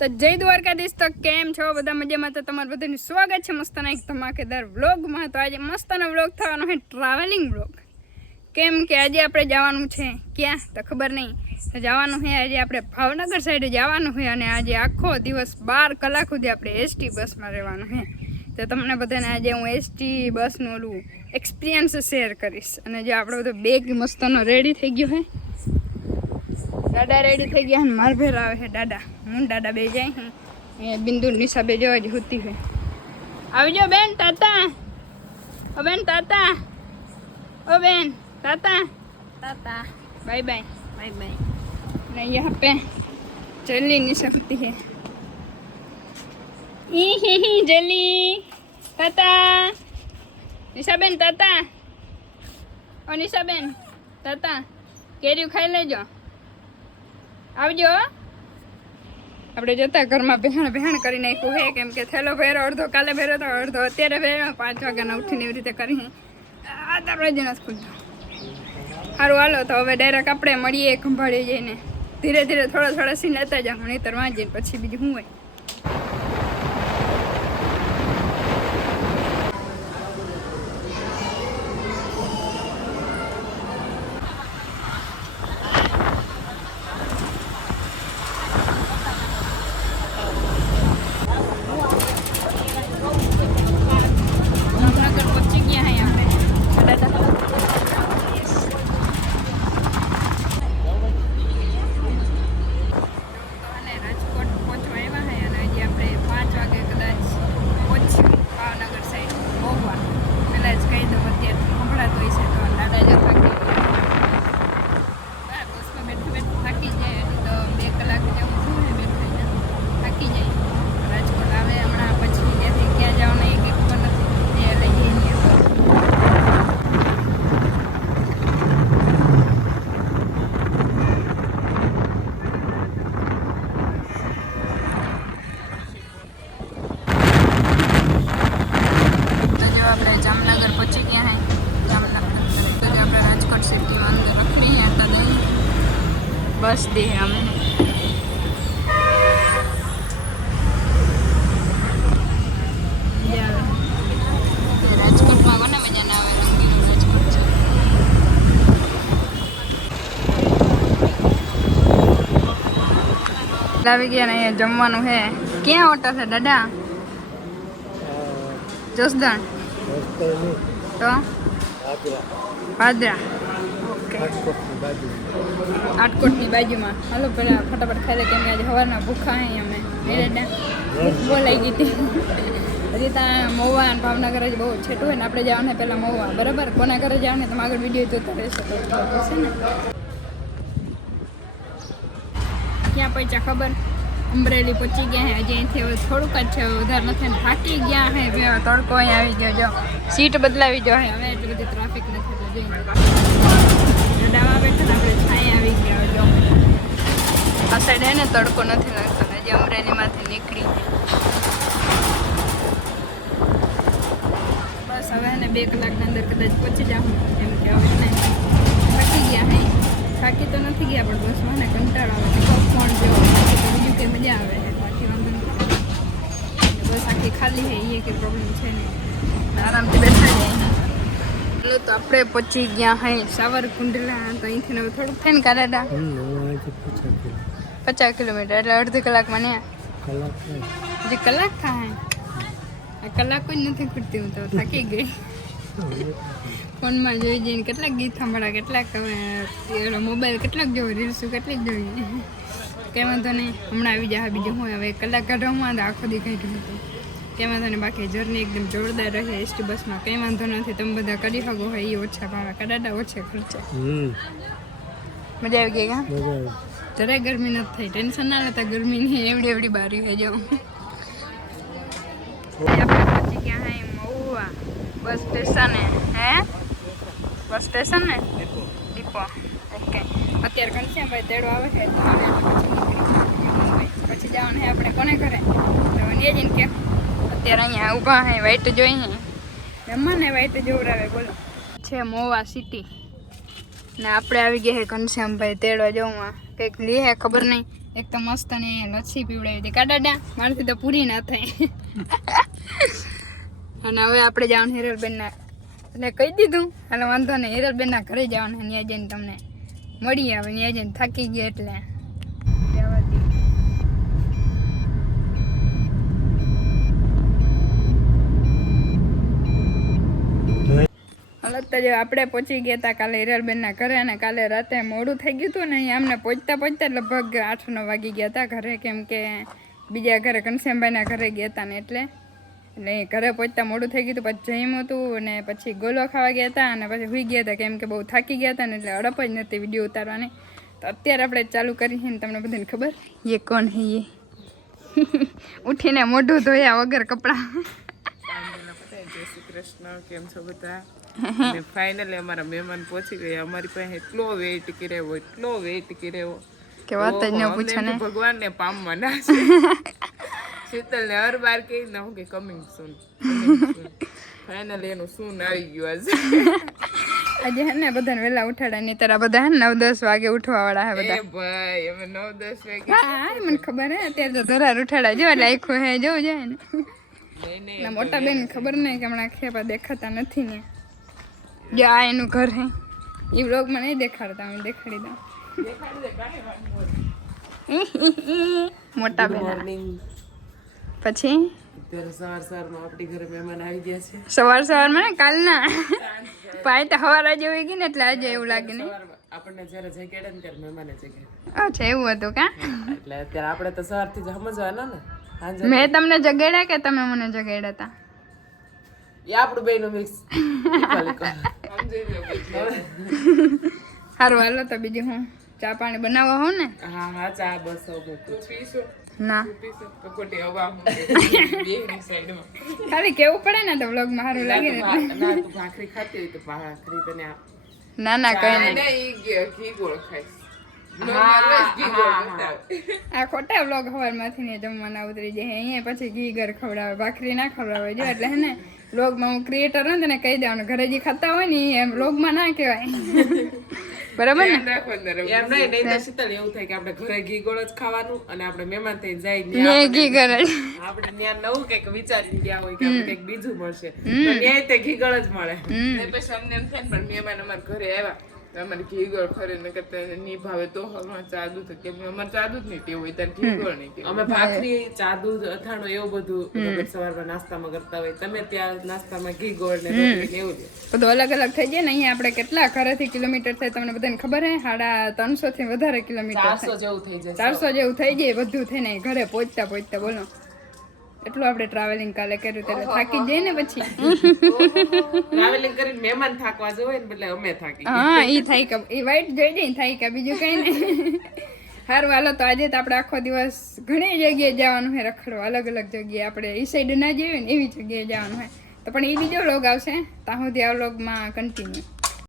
તો જય દ્વારકાધીશ. તો કેમ છો બધા? મજામાં? તો તમારું બધાનું સ્વાગત છે મસ્તના એક ધમાકેદાર વ્લોગમાં. તો આજે મસ્તનો વ્લોગ થવાનો છે, ટ્રાવેલિંગ વ્લોગ. કેમ કે આજે આપણે જવાનું છે ક્યાં તો ખબર નહીં. તો જવાનું છે આજે આપણે ભાવનગર સાઈડે જવાનું છે, અને આજે આખો દિવસ 12 કલાક સુધી આપણે એસટી બસમાં રહેવાનું છે. તો તમને બધાને આજે હું એસટી બસનું ઓલું એક્સપિરિયન્સ શેર કરીશ. અને જે આપણો બધો બેગ મસ્તનો રેડી થઈ ગયો છે, દાદા રેડી થઈ ગયા, માર ભેર આવે છે દાદા. હું દાદા બે જાય છે, બિંદુ નિશા બે જવા જ હોતી હોય. આવજો બેન, તાતા. ઓ બેન તાતા, ઓ બેન ताता ताता, बाय बाय बाय बाय. नहीं यहाँ पे जल्दी नहीं सकती है. ही जल्दी ताता. निशाबेन ताता, ओ निशाबेन ताता, केरिયું ખાઈ લેજો. આવજો. આપણે જતા ઘરમાં બેહાણ કરી નાખ્યું છે, કેમ કે થેલો ભેરો અડધો કાલે ભેરો તો અડધો અત્યારે ભેરો. 5 વાગ્યાના ઉઠીને એવી રીતે કરી આ તો આપણે જ ખુલ્લો. સારું હાલો, તો હવે ડાયરેક્ટ આપણે મળીએ ખંભાળી જઈને. ધીરે ધીરે થોડા સીન લેતા જાઓ, નહીંતર વાંચીને પછી બીજું શું હોય. बस दे हम રાજકોટમાં કોને મજા ના આવે. રાજકોટ છે. આવી ગયા ને અહીંયા જમવાનું છે. ક્યાં હોટલ છે દાદા? જસદણ તો પાદરા. આટકોટની બાજુમાં. હાલો પેલા ફટાફટ ખાઈ લે, કેમ કે આજે સવારના ભૂખા હે અમે. ભૂખ બોલાઈ ગઈ હતી. હજી ત્યાં મહુવા અને ભાવનગર જ બહુ છેટું હોય ને. આપણે જવાનું હોય પહેલાં મહુવા, બરાબર? કોના ઘરે જવાનું ને તમે આગળ વિડીયો જોતા રહેશો તો છે ને. ક્યાં પહોંચ્યા ખબર? અમરેલી પહોંચી ગયા હે. હજી અહીંથી હવે થોડુંક જ છે, વધારે નથી. થાકી ગયા હે. તડકો અહીં આવી ગયો. જો સીટ બદલાવી જો હે. હવે એટલી બધી ટ્રાફિક નથી તો જોઈને ડાવા બેઠા ને આપણે છાંય આવી ગયા. જો આ સાઈડ હે ને તડકો નથી લાગતો. હજી અમરેલીમાંથી નીકળી બસ હવે ને 2 કલાકની અંદર કદાચ પહોંચી જાઉં. એમ કે હવે ને થાકી ગયા હે. થાકી તો નથી ગયા, પણ બસમાં ને કંટાળો આવે. પોપકોર્ન જેવો બીજું કંઈ મજા આવે છે. બાકી વાંધો નથી. બસ આખી ખાલી છે, એ કંઈ પ્રોબ્લેમ છે નહીં. આરામથી બેઠા જાય. તો આપણે પહોંચી ગયા હે સાવરકુંડલા. તો અહીંથી હવે થોડુંક થાય ને કારાડા 50 કિલોમીટર, એટલે અડધી કલાકમાં ને હજી કલાક થાય. કલાક જ નથી ખૂટતી. હું તો થાકી ગઈ. ફોનમાં જોઈ જઈને કેટલાક ગીત સાંભળ્યા, કેટલાક મોબાઈલ કેટલાક જોવું, રીલ્સો કેટલીક જોઈએ. કંઈ વાંધો નહીં, હમણાં આવી જાય. બીજું હું હવે કલાક કાઢવામાં આખો દી કાઢ્યું હતું. કંઈ વાંધો નહીં. બાકી જર્ની એકદમ જોરદાર રહે એસટી બસમાં. કંઈ વાંધો નથી. તમે બધા કરી શકો હોય. એ ઓછા ભાવે, કદાડા ઓછા ખર્ચે. મજા આવી ગઈ? હા, જરાય ગરમી નથી થઈ. ટેન્શન ના લેતા ગરમીની. એવડી બારી હે. જાઉં આપણે પહોંચી ગયા હે મહુવા બસ સ્ટેશને. હે બસ સ્ટેશન ને ડીપો. ઓકે, અત્યારે ઘનશ્યામભાઈ તેડો આવે છે. પછી જવાનું છે આપણે કોને ઘરે. તો જઈને કે અત્યારે અહીંયા ઊભા હે, વાઈટ જોઈ હે. રમવાને વાઈટ જોવરાવે. બોલો છે મહુવા સિટી ને આપણે આવી ગયા છે ઘનશ્યામભાઈ તેડવા. જવું કંઈક લે ખબર નહીં. એક તો મસ્ત ને લચ્છી પીવડાવી હતી કા દાદા, મારાથી તો પૂરી ના થાય. અને હવે આપણે જવાનું હિરલબેનના, એટલે કહી દીધું હાલ વાંધો નહીં, હિરલબેનના ઘરે જવાનું. ત્યાં જઈને તમને મળી આવે, ત્યાં જઈને થાકી ગયા એટલે તો જો આપણે પહોંચી ગયા હતા કાલે હિરલબેનના ઘરે, અને કાલે રાતે મોડું થઈ ગયું હતું ને અહીંયા અમને પહોંચતા લગભગ 8-9 વાગી ગયા હતા ઘરે, કેમ કે બીજા ઘરે ઘનશ્યામભાઈના ઘરે ગયા હતા ને એટલે ઘરે પહોંચતા મોડું થઈ ગયું હતું. પછી જમ્યું હતું અને પછી ગોલો ખાવા ગયા હતા અને પછી સુઈ ગયા હતા, કેમ કે બહુ થાકી ગયા હતા ને એટલે અડપ જ નથી વિડીયો ઉતારવાની. તો અત્યારે આપણે ચાલુ કરી છે ને તમને બધાને ખબર એ કોણ હે એ ઉઠીને મોઢું ધોયા વગર કપડાં. જય શ્રી કૃષ્ણ, કેમ છો બધા? ફાઇનલી અમારા મહેમાન પહોંચી ગયા. અમારી પાસે એટલો વેઇટ કર્યો કે વાત જ ન પૂછો ને. ભગવાન ને પામવા ના છે. શીતલ ને હર બાર કહી ને હું કે કમિંગ સૂન. ફાઇનલી એનું સૂન આવી ગયું આજે હે ને બધાને વહેલા ઉઠાડા, ને તારા બધા હે 9-10 વાગે ઉઠવા વાળા હે બધા. ભાઈ અમે 9-10 વાગે. હા મને ખબર હે, અત્યારે તો ધરાર ઉઠાડા જો લાખ્યું હે, જોવું જાય ને. ના મોટા બેન ખબર નહીં કે હમણાં ખેપા દેખાતા નથી ને. જો આ એનું ઘર હે, એ બ્લોગમાં નહીં દેખાડતા, હું દેખાડી દઉં. મોટા બેન પછી સવારમાં આપણી ઘરે મહેમાન આવી ગયા છે. સવારમાં ને કાલના પાય તો હવારે જ હોઈ ગઈ ને એટલે આજે એવું લાગે ને આપણને જ્યારે જગાડે ને ત્યારે મહેમાને જગાડે. અચ્છા એવું હતું કા? એટલે અત્યારે આપણે તો સવારથી જ સમજવાના ને. મેં તમને જગાડ્યા કે તમે મને જગાડ્યા હતા? એ આપણું બેયનું મિક્સ. સારું હાલો તો બીજું હું ચા પાણી બનાવવા હોઉં ને. હા ચા બસ પીશું ના કકોટી હવા ખાલી કેવું પડે ને તો વ્લોગમાં સારું લાગે ને. તું ભાખરી ખાતી હોય તો ભાખરી તને ના કઈ નહીં. ઘી ગોળ ખાઈશ. આ ખોટા વ્લોગ સવારમાંથી ને જમવાના ઉતરી જાય અહીંયા, પછી ઘી ઘર ખવડાવે, ભાખરી ના ખવડાવે જો. એટલે હે ને વ્લોગમાં હું ક્રિએટર હોય ને કહી દેવાનું, ઘરે જે ખાતા હોય ને એમ વ્લોગમાં ના કહેવાય. બરાબર ને? એમ નહીં તો શીતલ એવું થાય કે આપણે ઘરે ઘી ગોળ જ ખાવાનું અને આપણે મહેમાન થઈ જાય ઘી ઘર જ આપણે ત્યાં નવું કઈક વિચારી ગયા હોય કે આપણે કઈક બીજું મળશે તો ન્યાય તે ઘી ગોળ જ મળે. પછી અમને એમ થાય પણ મહેમાન અમારા ઘરે આવ્યા અમારે ઘી ગોળ ખરીને કરતા નહીં ભાવે તો ચા દૂધ, કેમ અમારે ચા દૂધ નહીં ટેવ હોય ત્યારે ઘી ગોળ નહીં. અમે ભાખરી, ચા દૂધ, અથાણું એવું બધું સવારમાં નાસ્તામાં કરતા હોય. તમે ત્યાં નાસ્તામાં ઘી ગોળ ને રોટલી એવું બધું અલગ અલગ થઈ જાય ને. અહીંયા આપણે કેટલા ઘરેથી કિલોમીટર થાય તમને બધાને ખબર હે? 350 થી વધારે કિલોમીટર, 400 જેવું થઈ જાય. 400 જેવું થઈ જાય બધું થઈને ઘરે પહોંચતા બોલો. એટલું આપણે ટ્રાવેલિંગ કાલે કર્યું એટલે થાકી જાય ને પછી. ટ્રાવેલિંગ કરીને મહેમાન થાકવા જોઈએ ને એટલે અમે થાકી. હા ઈ થાય કે ઈ વાઈટ જોઈ જાય થાય કે બીજું કઈ નહીં. સારું હાલો તો આજે તો આપણે આખો દિવસ ઘણી જગ્યાએ જવાનું હોય રખડવા, અલગ અલગ જગ્યાએ. આપણે એ સાઈડ ના જઈએ ને એવી જગ્યાએ જવાનું હોય તો પણ એ બીજો વ્લોગ આવશે. ત્યાં સુધી આ વ્લોગમાં કન્ટિન્યુ.